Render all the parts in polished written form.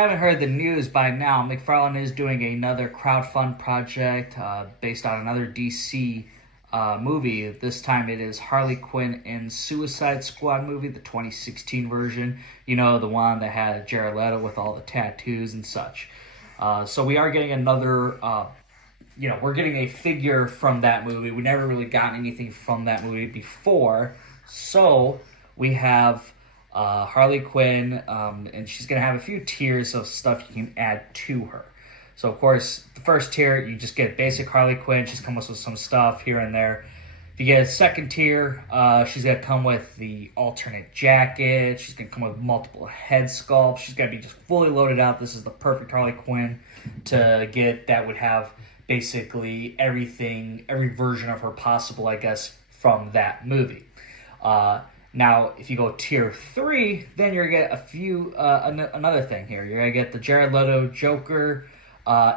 haven't heard the news by now, McFarlane is doing another crowdfund project based on another DC movie. This time it is Harley Quinn and Suicide Squad movie, the 2016 version. You know, the one that had Jared Leto with all the tattoos and such. So we are getting another, we're getting a figure from that movie. We never really gotten anything from that movie before. So we have Harley Quinn, and she's going to have a few tiers of stuff you can add to her. So, of course, the first tier, you just get basic Harley Quinn. She's come with some stuff here and there. If you get a second tier, she's going to come with the alternate jacket. She's going to come with multiple head sculpts. She's going to be just fully loaded out. This is the perfect Harley Quinn to get that would have basically everything, every version of her possible, I guess, from that movie. Now, if you go tier 3, then you're going to get a few, another thing here. You're going to get the Jared Leto Joker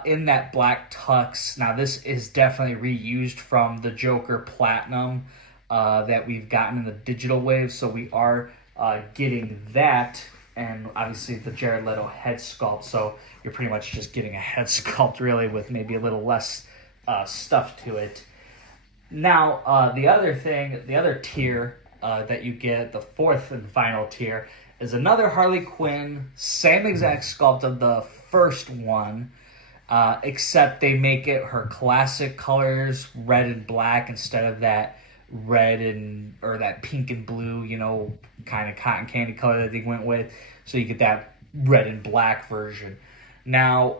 in that black tux. Now, this is definitely reused from the Joker Platinum that we've gotten in the digital wave. So we are getting that, and obviously the Jared Leto head sculpt. So you're pretty much just getting a head sculpt, really, with maybe a little less stuff to it. Now, the other tier that you get, the fourth and final tier, is another Harley Quinn, same exact sculpt of the first one, except they make it her classic colors, red and black, instead of that red and, or that pink and blue, kind of cotton candy color that they went with. So you get that red and black version. Now,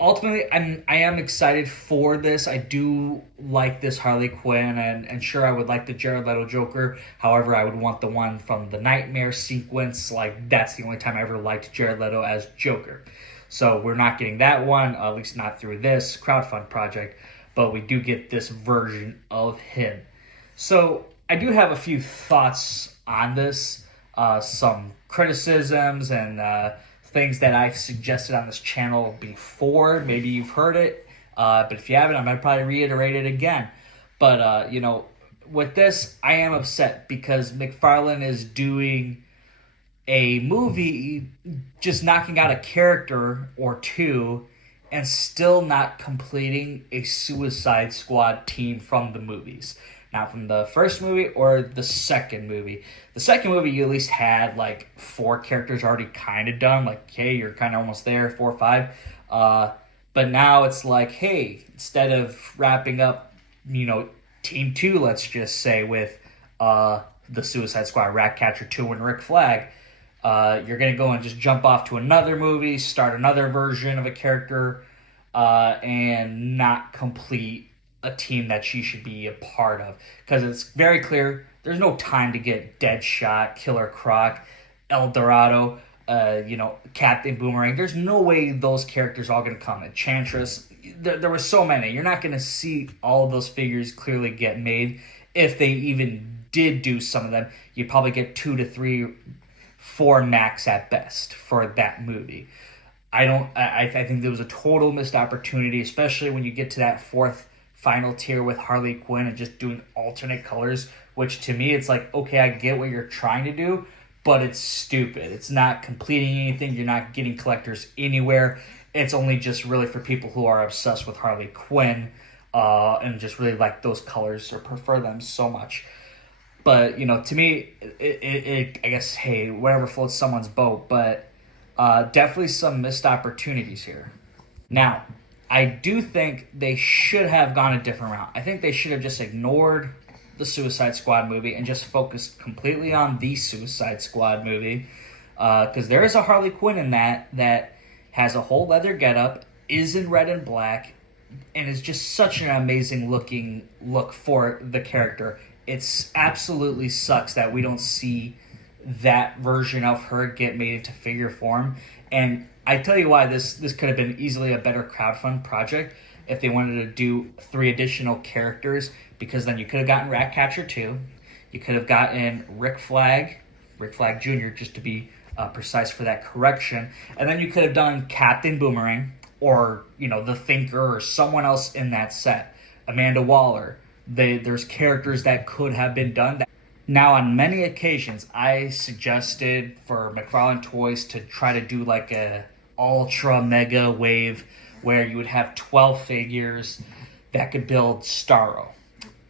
ultimately, I am excited for this. I do like this Harley Quinn, and sure, I would like the Jared Leto Joker. However, I would want the one from the Nightmare sequence. Like, that's the only time I ever liked Jared Leto as Joker. So we're not getting that one, at least not through this crowdfund project, but we do get this version of him. So I do have a few thoughts on this, some criticisms and things that I've suggested on this channel before. Maybe you've heard it, but if you haven't, I'm going to probably reiterate it again. But, with this, I am upset because McFarlane is doing a movie just knocking out a character or two and still not completing a Suicide Squad team from the movies. Not from the first movie or the second movie. The second movie, you at least had like 4 characters already kind of done. Like, hey, you're kind of almost there, 4 or 5. But now it's like, hey, instead of wrapping up, Team 2, let's just say, with the Suicide Squad, Ratcatcher 2 and Rick Flag, you're going to go and just jump off to another movie, start another version of a character, and not complete a team that she should be a part of, because it's very clear there's no time to get Deadshot, Killer Croc, El Dorado, Captain Boomerang. There's no way those characters are all going to come. Enchantress, there were so many. You're not going to see all of those figures clearly get made. If they even did do some of them, you'd probably get 2 to 3, 4 max at best for that movie. I think there was a total missed opportunity, especially when you get to that 4th final tier with Harley Quinn and just doing alternate colors, which to me, it's like, okay, I get what you're trying to do, but it's stupid. It's not completing anything. You're not getting collectors anywhere. It's only just really for people who are obsessed with Harley Quinn and just really like those colors or prefer them so much. But, to me, it I guess, hey, whatever floats someone's boat, but definitely some missed opportunities here. Now, I do think they should have gone a different route. I think they should have just ignored the Suicide Squad movie and just focused completely on the Suicide Squad movie. Because there is a Harley Quinn in that has a whole leather getup, is in red and black, and is just such an amazing look for the character. It's absolutely sucks that we don't see that version of her get made into figure form. And I tell you why this could have been easily a better crowdfund project if they wanted to do 3 additional characters, because then you could have gotten Ratcatcher 2, you could have gotten Rick Flag Jr., just to be precise for that correction, and then you could have done Captain Boomerang or the Thinker or someone else in that set, Amanda Waller. There's characters that could have been done. Now, on many occasions, I suggested for McFarlane Toys to try to do like a ultra mega wave where you would have 12 figures that could build Starro.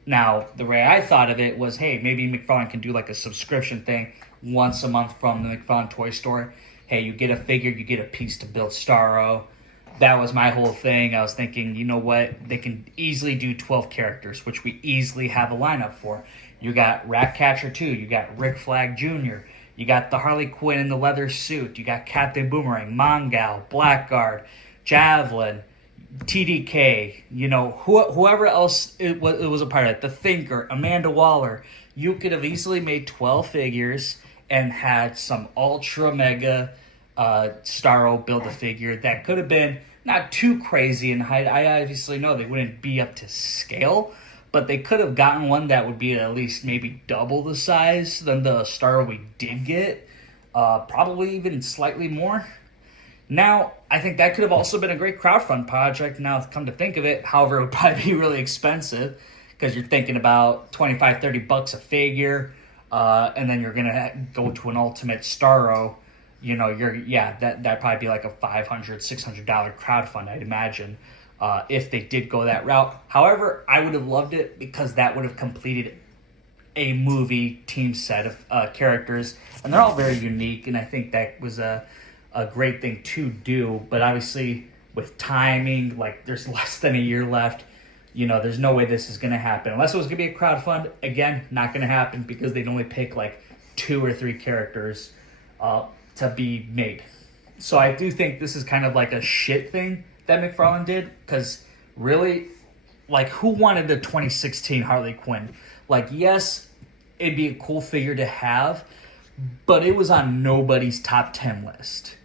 Now, the way I thought of it was, hey, maybe McFarlane can do like a subscription thing once a month from the McFarlane Toy Store. Hey, you get a figure, you get a piece to build Starro. That was my whole thing. I was thinking, you know what? They can easily do 12 characters, which we easily have a lineup for. You got Ratcatcher 2, you got Rick Flag Jr., you got the Harley Quinn in the leather suit, you got Captain Boomerang, Mongal, Blackguard, Javelin, TDK, you know, whoever else it was a part of it, The Thinker, Amanda Waller. You could have easily made 12 figures and had some ultra mega Starro Build-A-Figure that could have been not too crazy in height. I obviously know they wouldn't be up to scale, but they could have gotten one that would be at least maybe double the size than the Starro we did get, probably even slightly more. Now, I think that could have also been a great crowdfund project, now come to think of it. However, it would probably be really expensive because you're thinking about $25-30 a figure, and then you're going to go to an Ultimate Starro. You know, that'd probably be like a $500-600 crowdfund, I'd imagine, if they did go that route. However, I would have loved it because that would have completed a movie team set of characters, and they're all very unique, and I think that was a great thing to do. But obviously, with timing, like there's less than a year left, you know, there's no way this is going to happen. Unless it was going to be a crowdfund, again, not going to happen because they'd only pick like 2 or 3 characters to be made. So I do think this is kind of like a shit thing that McFarlane did, because really, like, who wanted the 2016 Harley Quinn? Like, yes, it'd be a cool figure to have, but it was on nobody's top 10 list.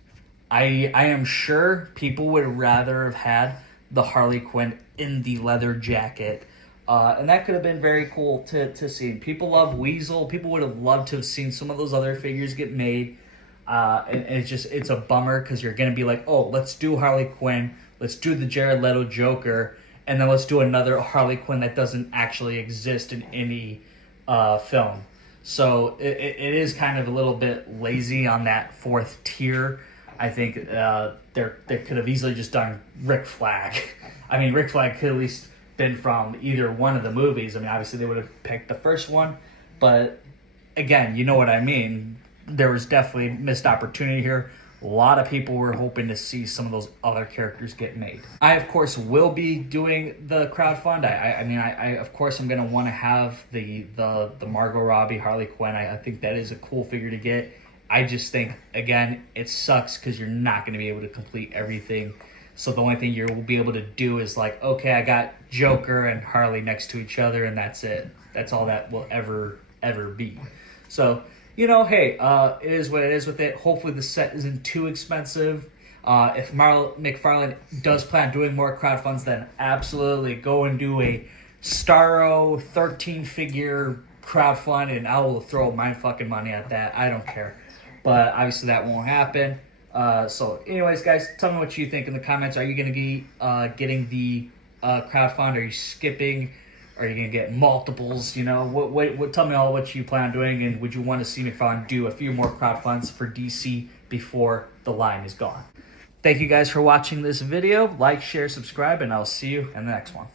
I am sure people would rather have had the Harley Quinn in the leather jacket, and that could have been very cool to see. People love Weasel. People would have loved to have seen some of those other figures get made. And it's a bummer because you're going to be like, oh, let's do Harley Quinn, let's do the Jared Leto Joker, and then let's do another Harley Quinn that doesn't actually exist in any film. So it is kind of a little bit lazy on that 4th tier. I think they could have easily just done Rick Flag. I mean, Rick Flag could at least been from either one of the movies. I mean, obviously they would have picked the first one, but again, you know what I mean. There was definitely missed opportunity here. A lot of people were hoping to see some of those other characters get made. I, of course, will be doing the crowdfund. I of course, I'm going to want to have the Margot Robbie Harley Quinn. I think that is a cool figure to get. I just think, again, it sucks because you're not going to be able to complete everything. So the only thing you will be able to do is like, okay, I got Joker and Harley next to each other, and that's it. That's all that will ever be. So, you know, hey, it is what it is with it. Hopefully the set isn't too expensive. If McFarlane does plan on doing more crowdfunds, then absolutely go and do a Starro 13-figure crowdfund, and I will throw my fucking money at that. I don't care. But obviously that won't happen. So anyways, guys, tell me what you think in the comments. Are you going to be getting the crowdfund? Are you skipping? Are you going to get multiples? You know, what? Tell me all what you plan on doing, and would you want to see McFarlane do a few more crowdfunds for DC before the line is gone? Thank you guys for watching this video. Like, share, subscribe, and I'll see you in the next one.